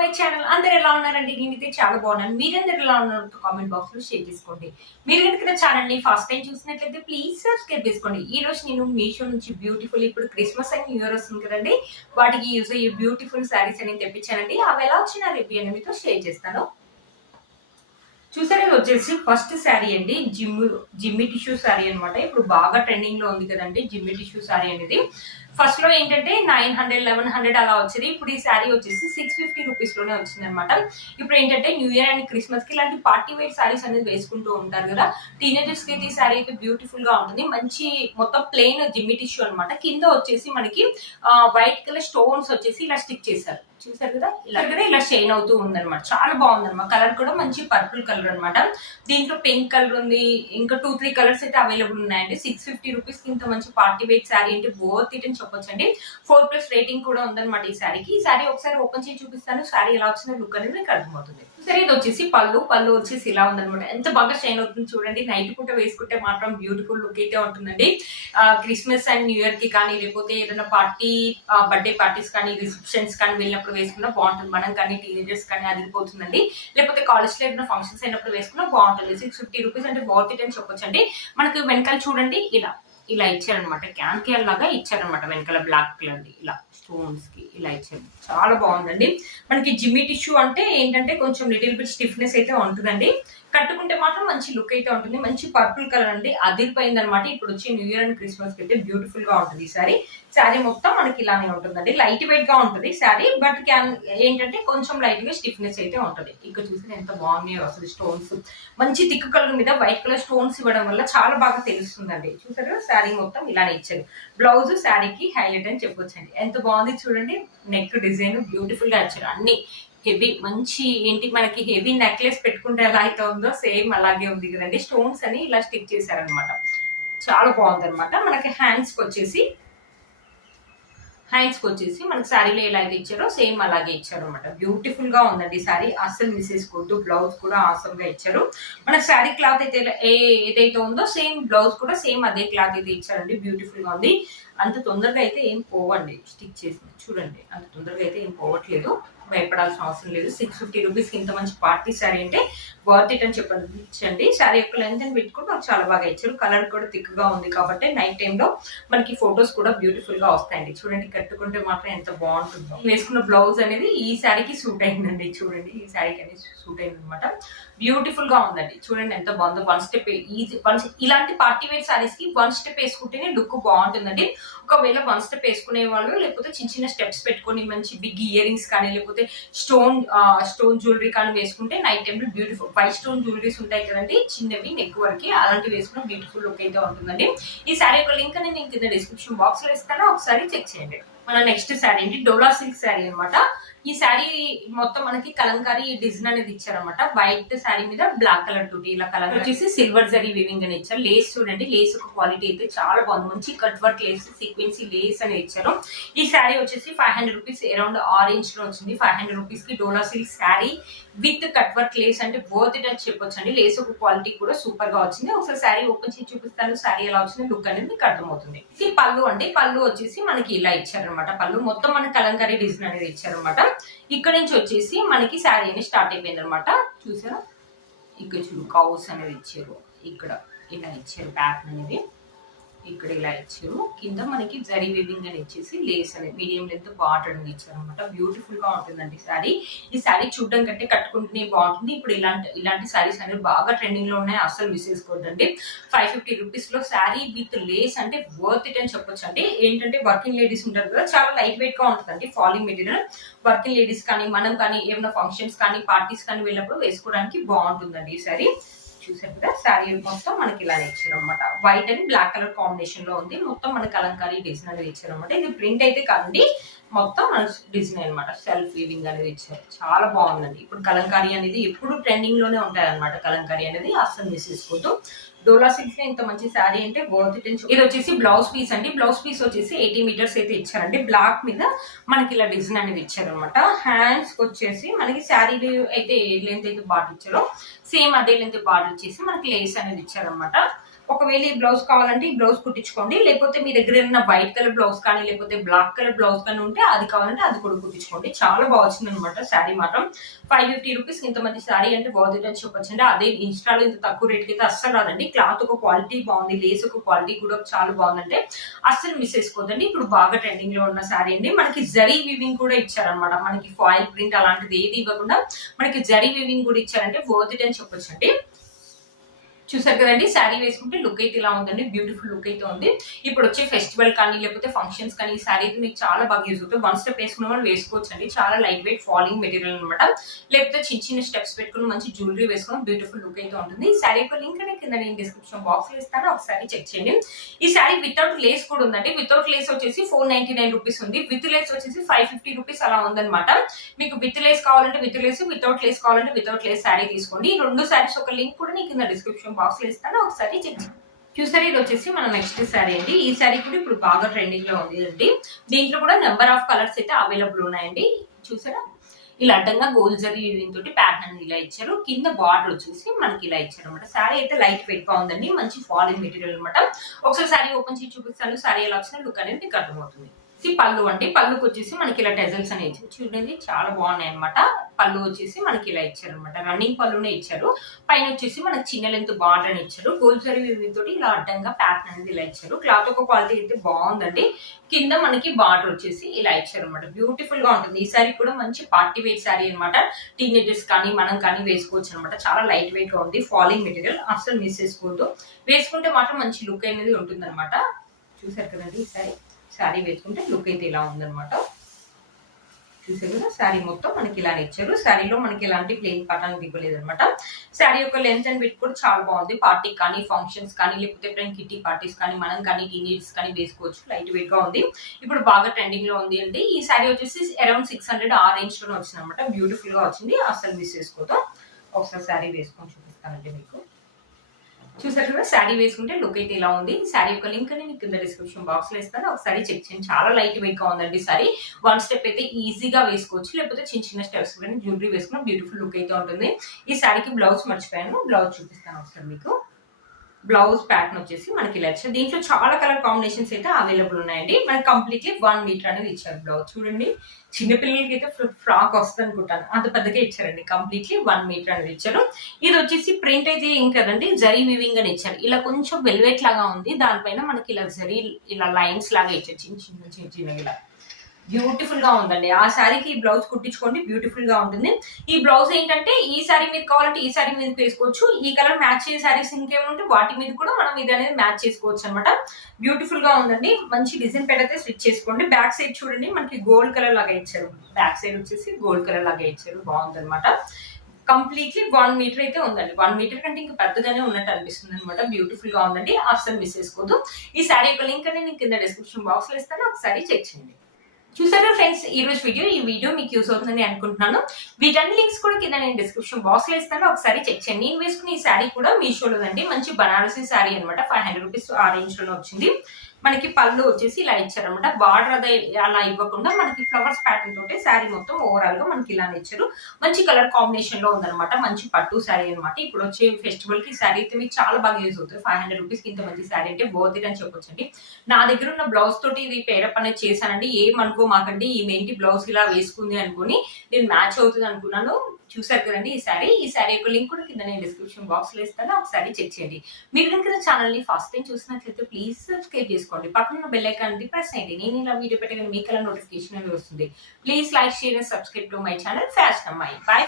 My channel. అందరు ఎలా ఉన్నారండి? నేనైతే చాలా బాగున్నాను. మీరందరు ఎలా ఉన్నారో కామెంట్ బాక్స్ లో షేర్ చేసుకోండి. మీరు కనుక నా ఛానల్ ని ఫస్ట్ టైం చూసినట్లయితే ప్లీజ్ సబ్స్క్రైబ్ చేసుకోండి. ఈ రోజు నేను మీషో నుంచి బ్యూటిఫుల్, ఇప్పుడు క్రిస్మస్ అండ్ న్యూ ఇయర్ వస్తుంది కదండి, వాటికి యూజ్ అయ్యే బ్యూటిఫుల్ శారీస్ అని తెప్పించానండి. అవి ఎలా వచ్చిన రివ్యూ అని మీతో షేర్ చేస్తాను. చూసారు, ఇది వచ్చేసి ఫస్ట్ శారీ అండి, జిమ్మి టిష్యూ శారీ అనమాట. ఇప్పుడు బాగా ట్రెండింగ్ లో ఉంది కదండి జిమ్మి టిష్యూ శారీ అనేది. ఫస్ట్ లో ఏంటంటే 900 1100 అలా వచ్చేది. ఇప్పుడు ఈ శారీ వచ్చేసి 650 రూపీస్ లోనే వచ్చింది అనమాట. ఇప్పుడు ఏంటంటే న్యూ ఇయర్ అండ్ క్రిస్మస్ కి ఇలాంటి పార్టీ వేర్ శారీస్ అనేది వేసుకుంటూ ఉంటారు కదా, టీనేజర్స్ కి ఈ శారీ అయితే బ్యూటిఫుల్ గా ఉంటుంది. మంచి మొత్తం ప్లెయిన్ జిమ్మి టిష్యూ అనమాట. కింద వచ్చేసి మనకి వైట్ కలర్ స్టోన్స్ వచ్చేసి ఇలా స్టిక్ చేశారు. చూసారు కదా, ఇలా షైన్ అవుతూ ఉందన్నమాట. చాలా బాగుందన్నమాట. కలర్ కూడా మంచి పర్పుల్ కలర్ అనమాట. దీంట్లో పింక్ కలర్ ఉంది, ఇంకా 2-3 కలర్స్ అయితే అవైలబుల్ ఉన్నాయండి. 650 రూపీస్ కి ఇంత మంచి పార్టీ వేర్ శారీ అంటే వర్త్ ఇట్ అని చెప్పొచ్చండి. 4+ రేటింగ్ కూడా ఉందన్నమాట ఈ శారీకి. ఈ శారీ ఒకసారి ఓపెన్ చేసి చూపిస్తాను. శారీ ఎలా వచ్చిన లుక్ అనేది మీకు అర్థమవుతుంది. సరే, ఇది వచ్చేసి పళ్ళు వచ్చేసి ఇలా ఉందన్నమాట. ఎంత బాగా షైన్ అవుతుంది చూడండి. నైట్ పూట వేసుకుంటే మాత్రం బ్యూటిఫుల్ లుక్ అయితే ఉంటుందండి. క్రిస్మస్ అండ్ న్యూ ఇయర్ కి కానీ, లేకపోతే ఏదైనా పార్టీ, బర్త్డే పార్టీస్ కానీ, రిసెప్షన్స్ కానీ వెళ్ళినప్పుడు వేసుకున్నా బాగుంటుంది. మనం కానీ టీనేజర్స్ కానీ అదిరిపోతుందండి. లేకపోతే కాలేజ్ లో ఏదైనా ఫంక్షన్స్ అయినప్పుడు వేసుకున్నా బాగుంటుంది. 650 రూపీస్ అంటే వర్త్ ఇట్ అని చెప్పొచ్చండి. మనకి వెనకాల చూడండి ఇలా ఇచ్చారనమాట. క్యాన్ లాగా ఇచ్చారనమాట. వెనకాల బ్లాక్ కలర్ ఇలా స్టోన్స్ కి ఇలా ఇచ్చారు. చాలా బాగుందండి. మనకి జిమ్మి టిష్యూ అంటే ఏంటంటే కొంచెం లిటిల్ బిట్ స్టిఫ్నెస్ అయితే ఉంటుందండి. కట్టుకుంటే మాత్రం మంచి లుక్ అయితే ఉంటుంది. మంచి పర్పుల్ కలర్ అండి, అదిరిపోయింది అనమాట. ఇప్పుడు వచ్చి న్యూ ఇయర్ అండ్ క్రిస్మస్ కి అయితే బ్యూటిఫుల్ గా ఉంటుంది ఈ సారీ. శారీ మొత్తం మనకి ఇలానే ఉంటుందండి. లైట్ వెయిట్ గా ఉంటుంది శారీ, బట్ ఏంటంటే కొంచెం లైట్ గా స్టిఫ్నెస్ అయితే ఉంటుంది. ఇక్కడ చూసి ఎంత బాగున్నాయో అసలు స్టోన్స్. మంచి థిక్ కలర్ మీద వైట్ కలర్ స్టోన్స్ ఇవ్వడం వల్ల చాలా బాగా తెలుస్తుందండి. చూసారు, శారీ మొత్తం ఇలానే ఇచ్చారు. బ్లౌజ్ శారీకి హైలైట్ అని చెప్పొచ్చండి. ఎంత బాగుంది చూడండి. నెక్ డిజైన్ బ్యూటిఫుల్ గా ఇచ్చారు. అన్ని హెవీ మంచి ఏంటి, మనకి హెవీ నెక్లెస్ పెట్టుకుంటే ఎలా అయితే ఉందో సేమ్ అలాగే ఉంది కదండి. స్టోన్స్ అని ఇలా స్టిక్ చేశారనమాట. చాలా బాగుంది అనమాట. మనకి హ్యాండ్స్ కి వచ్చేసి మనకి శారీలో ఎలా అయితే ఇచ్చారో సేమ్ అలాగే ఇచ్చారు అనమాట. బ్యూటిఫుల్ గా ఉందండి శారీ, అస్సలు మిస్ చేసుకోవద్దు. బ్లౌజ్ కూడా ఆసమ్ గా ఇచ్చారు. మన శారీ క్లాత్ అయితే ఏదైతే ఉందో సేమ్ బ్లౌజ్ కూడా సేమ్ అదే క్లాత్ అయితే ఇచ్చారండి. బ్యూటిఫుల్ గా ఉంది. అంత తొందరగా అయితే ఏం పోవండి స్టిక్ చేసి చూడండి. అంత తొందరగా అయితే ఏం పోవట్లేదు, భయపడాల్సిన అవసరం లేదు. 650 రూపీస్ కి ఇంత మంచి పార్టీ శారీ అంటే వర్త్ ఇట్ అని చెప్పండి. శారీ యొక్క లెంత్ అని పెట్టుకుని మనకు చాలా బాగా ఇచ్చారు. కలర్ కూడా థిక్ గా ఉంది కాబట్టి నైట్ టైంలో మనకి ఫొటోస్ కూడా బ్యూటిఫుల్ గా వస్తాయండి. చూడండి, కట్టుకుంటే మాత్రం ఎంత బాగుంటుందో. వేసుకున్న బ్లౌజ్ అనేది ఈ శారీకి సూట్ అయిందండి. చూడండి, ఈ శారీకి అనేది సూట్ అయింది అనమాట. బ్యూటిఫుల్ గా ఉందండి. చూడండి ఎంత బాగుందో. వన్ స్టెప్ ఇలాంటి పార్టీ వేర్ శారీస్ కి 1 స్టెప్ వేసుకుంటేనే లుక్ బాగుంటుందండి. ఒకవేళ 1 స్టెప్ వేసుకునే వాళ్ళు, లేకపోతే చిన్న చిన్న స్టెప్స్ పెట్టుకొని మంచి బిగ్ ఇయర్ రింగ్స్ కానీ, లేకపోతే స్టోన్ జ్యువెలరీ కానీ వేసుకుంటే నైట్ టైంలో బ్యూటిఫుల్. 5 స్టోన్ జ్యువెలరీస్ ఉంటాయి కదండి, చిన్నవి నెక్ వరకు, అలాంటివి వేసుకున్న బ్యూటిఫుల్ లుక్ అయితే ఉంటుందండి. ఈ శారీ యొక్క లింక్ అనేది నేను కింద డిస్క్రిప్షన్ బాక్స్ లో ఇస్తాను, ఒకసారి చెక్ చేయండి. మన నెక్స్ట్ శారీ ఏంటి, డోలా సిల్క్ శారీ అనమాట. ఈ శారీ మొత్తం మనకి కలంకారీ డిజైన్ అనేది ఇచ్చారనమాట. వైట్ శారీ మీద బ్లాక్ కలర్ తోటి ఇలా కలర్ వచ్చేసి సిల్వర్ జరీ వీవింగ్ అని ఇచ్చారు. లేస్ చూడండి, లేస్ ఒక క్వాలిటీ అయితే చాలా బాగుంది. మంచి కట్ వర్క్ లేస్, సీక్వెన్సీ లేస్ అని ఇచ్చారు. ఈ శారీ వచ్చేసి 500 రూపీస్, అరౌండ్ ఆరెంజ్ లో వచ్చింది. 500 రూపీస్ కి Dola silk sari with cut work lace అంటే వర్త్ ఇట్ అని చెప్పొచ్చండి. లేస్ ఒక క్వాలిటీ కూడా సూపర్ గా వచ్చింది. ఒకసారి శారీ ఓపెన్ చేసి చూపిస్తాను. శారీ ఎలా వచ్చింది లుక్ అనేది మీకు అర్థమవుతుంది. ఇది పళ్ళు అండి. పళ్ళు వచ్చేసి మనకి ఇలా ఇచ్చారనమాట. పళ్ళు మొత్తం మనకి కలంకారీ డిజైన్ అనేది ఇచ్చారనమాట. ఇక్కడ నుంచి వచ్చేసి మనకి శారీ అనేది స్టార్ట్ అయిపోయింది అనమాట. చూసారా, ఇక్కడ చూడు కౌస్ అనేది ఇచ్చారు. ఇక్కడ ఇలా ఇచ్చారు ప్యాక్ అనేది. ఇక్కడ ఇలా ఇచ్చారు. కింద మనకి జరీ వీవింగ్ అని ఇచ్చేసి లేస్ అనేది మీడియం లెంత్ బార్డర్ అనేది ఇచ్చారు అనమాట. బ్యూటిఫుల్ గా ఉంటుందండి శారీ. ఈ శారీ చూడడం కంటే కట్టుకుంటేనే బాగుంటుంది. ఇప్పుడు ఇలాంటి శారీస్ అనేవి బాగా ట్రెండింగ్ లో ఉన్నాయి, అస్సలు మిస్ చేసుకోవద్దండి. 550 రూపీస్ లో శారీ విత్ లేస్ అంటే వర్త్ ఇట్ అని చెప్పొచ్చు అండి. ఏంటంటే వర్కింగ్ లేడీస్ ఉంటారు కదా, చాలా లైట్ వెయిట్ గా ఉంటుందండి. ఫాలింగ్ మెటీరియల్ వర్కింగ్ లేడీస్ కానీ, మనం కానీ, ఏమైనా ఫంక్షన్స్ కానీ, పార్టీస్ కానీ వెళ్ళినప్పుడు వేసుకోవడానికి బాగుంటుందండి ఈ శారీ. చూసారు కదా, శారీ మొత్తం మనకి ఇలానే ఇచ్చారు అనమాట. White and black colour combination లో ఉంది. మొత్తం మన కలంకారీ డిజైన్ అనేది ఇచ్చారు అనమాట. ఇది ప్రింట్ అయితే కాదండి, మొత్తం మన డిజైన్ అనమాట. సెల్ఫ్ వీవింగ్ అనేది ఇచ్చారు. చాలా బాగుందండి. ఇప్పుడు కలంకారీ అనేది ఎప్పుడు ట్రెండింగ్ లోనే ఉంటాయి అనమాట. కలంకారీ అనేది అస్సలు మిస్ చేసుకోవద్దు. డోలా సిల్క్ లో ఇంత మంచి శారీ అంటే వర్త్ ఇట్. ఇది వచ్చేసి బ్లౌజ్ పీస్ అండి. బ్లౌజ్ పీస్ వచ్చేసి 80 మీటర్స్ అయితే ఇచ్చారండి. బ్లాక్ మీద మనకి ఇలా డిజైన్ అనేది ఇచ్చారనమాట. హ్యాండ్స్ వచ్చేసి మనకి శారీ అయితే లెంత్ అయితే బార్డర్ ఇచ్చారో సేమ్ అదే లెంత్ బార్డర్ వచ్చేసి మనకి లేస్ అనేది ఇచ్చారనమాట. ఒకవేళ ఈ బ్లౌజ్ కావాలంటే ఈ బ్లౌజ్ కుట్టించుకోండి, లేకపోతే మీ దగ్గర ఏమైనా వైట్ కలర్ బ్లౌజ్ కానీ లేకపోతే బ్లాక్ కలర్ బ్లౌజ్ కానీ ఉంటే అది కావాలంటే అది కూడా కుట్టించుకోండి. చాలా బాగా వచ్చింది అనమాట శారీ మాత్రం. 550 రూపీస్ ఇంత మంచి శారీ అంటే బాగుంది అని చెప్పొచ్చండి. అదే ఇన్స్టాలో ఇంత తక్కువ రేట్కి అయితే అస్సలు రాదండి. క్లాత్ ఒక క్వాలిటీ బాగుంది, లేస్ ఒక క్వాలిటీ కూడా చాలా బాగుందంటే అస్సలు మిస్ చేసుకోవద్దండి. ఇప్పుడు బాగా ట్రెండింగ్ లో ఉన్న శారీ అండి. మనకి జరీ వివింగ్ కూడా ఇచ్చారనమాట. మనకి ఫాయిల్ ప్రింట్ అలాంటిది ఏది ఇవ్వకుండా మనకి జరీ వివింగ్ కూడా ఇచ్చారంటే వర్త్ అని చెప్పొచ్చండి. చూసారు కదండి, శారీ వేసుకుంటే లుక్ అయితే ఇలా ఉందండి, బ్యూటిఫుల్ లుక్ అయితే ఉంది. ఇప్పుడు వచ్చే ఫెస్టివల్ కానీ లేకపోతే ఫంక్షన్స్ కానీ ఈ శారీ అయితే మీకు చాలా బాగా యూజ్ అవుతుంది. వన్ స్టెప్ వేసుకున్న వాళ్ళు వేసుకోవచ్చు అండి. చాలా లైట్ వెయిట్ ఫాలింగ్ మెటీరియల్ అనమాట. లేకపోతే చిన్న చిన్న స్టెప్స్ పెట్టుకుని మంచి జ్యువెలరీ వేసుకుని బ్యూటిఫుల్ లుక్ అయితే ఉంటుంది. ఈ శారీ యొక్క లింక్ అనేది కింద నేను డిస్క్రిప్షన్ బాక్స్ లో ఇస్తాను, ఒకసారి చెక్ చేయండి. ఈ శారీ వితౌట్ లేస్ కూడా ఉందండి. వితౌట్ లేస్ వచ్చేసి 499 రూపీస్ ఉంది, విత్ లేస్ వచ్చేసి 550 రూపీస్ అలా ఉందన్నమాట. మీకు విత్ లేస్ కావాలంటే విత్ లేస్, వితౌట్ లేస్ కావాలంటే వితౌట్ లేస్ శారీ తీసుకోండి. ఈ రెండు శారీస్ ఒక లింక్ కూడా నేను కింద డిస్క్రిప్షన్ బాక్స్ లో ఇస్తాను, ఒకసారి చెక్ చేయండి. చూసారు, ఇది వచ్చేసి మన నెక్స్ట్ శారీ అండి. ఈ శారీ కూడా ఇప్పుడు బాగా ట్రెండింగ్ లో ఉంది అండి. దీంట్లో కూడా నెంబర్ ఆఫ్ కలర్స్ అయితే అవైలబుల్ ఉన్నాయండి. చూసారా, ఇలా అడ్డంగా గోల్డ్ జరీ తోటి ప్యాటర్న్ అనేది ఇలా ఇచ్చారు. కింద బార్డర్ వచ్చేసి మనకి ఇలా ఇచ్చారు అనమాట. శారీ అయితే లైట్ వెయిట్ గా ఉందండి, మంచి ఫాలింగ్ మెటీరియల్ అనమాట. ఒకసారి శారీ ఓపెన్ చేసి చూపిస్తాను, శారీ ఎలా వచ్చిన లుక్ అనేది మీకు అర్థమవుతుంది. పళ్ళు అండి, పళ్ళుకి వచ్చేసి మనకి ఇలా టెజల్స్ అనేవి ఇచ్చారు. చూడండి చాలా బాగున్నాయి అనమాట. పళ్ళు వచ్చేసి మనకి ఇలా ఇచ్చారు అనమాట, రన్నింగ్ పళ్ళునే ఇచ్చారు. పైన వచ్చేసి మనకి చిన్న లెంత్ బార్డర్ అని ఇచ్చారు. గోల్డ్ జరీ తోటి ఇలా అడ్డంగా ప్యాటర్న్ అనేది ఇలా ఇచ్చారు. క్లాత్ ఒక క్వాలిటీ అయితే బాగుందండి. కింద మనకి బార్డర్ వచ్చేసి ఇలా ఇచ్చారు అనమాట. బ్యూటిఫుల్ గా ఉంటుంది. ఈ శారీ కూడా మంచి పార్టీ వేర్ శారీ అనమాట. టీనేజర్స్ కానీ మనం కానీ వేసుకోవచ్చు అనమాట. చాలా లైట్ వెయిట్ గా ఉంది, ఫాలింగ్ మెటీరియల్, అసలు మిస్ చేసుకోవద్దు. వేసుకుంటే మాత్రం మంచి లుక్ అనేది ఉంటుంది అనమాట. చూసారు కదండి, ఈ శారీ వేసుకుంటే లుక్ అయితే ఇలా ఉందన్నమాట. చూసారు కదా, శారీ మొత్తం మనకి ఇలా ఇచ్చారు. శారీలో మనకి ఎలాంటి ప్లెయిన్ పార్ట్ ఇవ్వలేదు అనమాట. శారీ యొక్క లెంత్ అండ్ విడ్త్ కూడా చాలా బాగుంది. పార్టీ కానీ ఫంక్షన్స్ కానీ లేకపోతే ఎప్పుడైనా కిట్టి పార్టీస్ కానీ మనం కానీ టీనేజర్స్ కానీ వేసుకోవచ్చు. లైట్ వెయిట్ గా ఉంది, ఇప్పుడు బాగా ట్రెండింగ్ లో ఉంది అండి. ఈ శారీ వచ్చేసి అరౌండ్ 600 ఆ రేంజ్ లోనే వచ్చింది అనమాట. బ్యూటిఫుల్ గా వచ్చింది, అసలు మిస్ చేసుకోవద్దు. ఒకసారి శారీ వేసుకొని చూపిస్తానండి మీకు. చూసారు కదా, శారీ వేసుకుంటే లుక్ అయితే ఇలా ఉంది. శారీ యొక్క లింక్ అని కింద డిస్క్రిప్షన్ బాక్స్ లో ఇస్తాను, ఒకసారి చెక్ చేయండి. చాలా లైట్ వెయిట్ గా ఉందండి శారీ. వన్ స్టెప్ అయితే ఈజీగా వేసుకోవచ్చు, లేకపోతే చిన్న చిన్న స్టెప్స్ జ్యువెలరీ వేసుకున్న బ్యూటిఫుల్ లుక్ అయితే ఉంటుంది. ఈ శారీకి బ్లౌజ్ మర్చిపోయాను, బ్లౌజ్ చూపిస్తాను ఒకసారి మీకు. బ్లౌజ్ ప్యాటర్న్ వచ్చేసి మనకి ఇలా ఇచ్చారు. దీంట్లో చాలా కలర్ కాంబినేషన్స్ అయితే అవైలబుల్ ఉన్నాయండి. మనకి కంప్లీట్లీ 1 మీటర్ అనేది ఇచ్చారు బ్లౌజ్. చూడండి, చిన్నపిల్లలకి అయితే ఫ్రాక్ వస్తుంది అనుకుంటాను, అంత పెద్దగా ఇచ్చారండి. కంప్లీట్లీ 1 మీటర్ అనేది ఇచ్చారు. ఇది వచ్చేసి ప్రింట్ అయితే ఏం కదండి, జరీ వివింగ్ అని ఇచ్చారు. ఇలా కొంచెం వెల్వెట్ లాగా ఉంది, దానిపైన మనకి ఇలా జరీ ఇలా లైన్స్ లాగా ఇచ్చారు, చిన్న చిన్న ఇలా. బ్యూటిఫుల్ గా ఉందండి. ఆ శారీకి ఈ బ్లౌజ్ కుట్టించుకోండి, బ్యూటిఫుల్ గా ఉంటుంది. ఈ బ్లౌజ్ ఏంటంటే ఈ శారీ మీద కావాలంటే ఈ శారీ మీద వేసుకోవచ్చు. ఈ కలర్ మ్యాచ్ అయ్యే శారీస్ ఇంకేముంటే వాటి మీద కూడా మనం ఇది అనేది మ్యాచ్ చేసుకోవచ్చు అనమాట. బ్యూటిఫుల్ గా ఉందండి. మంచి డిజైన్ పెడితే స్టిచ్ చేసుకోండి. బ్యాక్ సైడ్ చూడండి, మనకి గోల్డ్ కలర్ లాగా ఇచ్చారు. బ్యాక్ సైడ్ వచ్చేసి గోల్డ్ కలర్ లాగా ఇచ్చారు, బాగుంది అనమాట. కంప్లీట్లీ 1 మీటర్ అయితే ఉందండి. 1 మీటర్ కంటే ఇంకా పెద్దగానే ఉన్నట్టు అనిపిస్తుంది అనమాట. బ్యూటిఫుల్ గా ఉందండి, అస్సలు మిస్ చేసుకోవద్దు. ఈ శారీ యొక్క లింక్ అనేది నేను కింద డిస్క్రిప్షన్ బాక్స్ లో ఇస్తాను, ఒకసారి చెక్ చేయండి. చూసారా ఫ్రెండ్స్, ఈ రోజు ఈ వీడియో మీకు యూస్ అవుతుందని అనుకుంటున్నాను. వీటన్ని లింక్స్ కూడా కింద నేను డిస్క్రిప్షన్ బాక్స్ లో ఇస్తాను, ఒకసారి చెక్ చేయండి. నేను వేసుకున్న ఈ శారీ కూడా మీషోలోదండి. మంచి బనారసీ శారీ అనమాట. 500 రూపీస్ ఆ రేంజ్ లోనే వచ్చింది. మనకి పళ్ళు వచ్చేసి ఇలా ఇచ్చారనమాట. బార్డర్ అదే అలా ఇవ్వకుండా మనకి ఫ్లవర్స్ ప్యాటర్న్ తోటి శారీ మొత్తం ఓవరాల్ గా మనకి ఇలానే ఇచ్చారు. మంచి కలర్ కాంబినేషన్ లో ఉందన్నమాట. మంచి పట్టు శారీ అనమాట. ఇప్పుడు వచ్చే ఫెస్టివల్ కి శారీ అయితే మీకు చాలా బాగా యూజ్ అవుతుంది. 500 రూపీస్ కి ఇంత మంచి శారీ అంటే వర్త్ ఇట్ అని చెప్పొచ్చండి. నా దగ్గర ఉన్న బ్లౌజ్ తోటి ఇది పేరప్ అనేది చేశానండి. ఏమనుకో మాకండి, ఈమె ఏంటి బ్లౌజ్ ఇలా వేసుకుంది అనుకుని నేను మ్యాచ్ అవుతుంది అనుకున్నాను. చూసారు కదండి, ఈ శారీ యొక్క లింక్ కూడా కింద నేను డిస్క్రిప్షన్ బాక్స్ లో ఇస్తాను, ఒకసారి చెక్ చేయండి. మీరు కనుక ఛానల్ ని ఫస్ట్ టైం చూసినట్లయితే ప్లీజ్ సబ్స్క్రైబ్ చేసుకోండి. పక్కన బెల్ ఐకాన్ ప్రెస్ చేయండి. నేను ఇలా వీడియో పెట్టగానే మీకు అలా నోటిఫికేషన్ అనేది వస్తుంది. Please like, share and subscribe to my channel fashion అమ్మాయి. బై.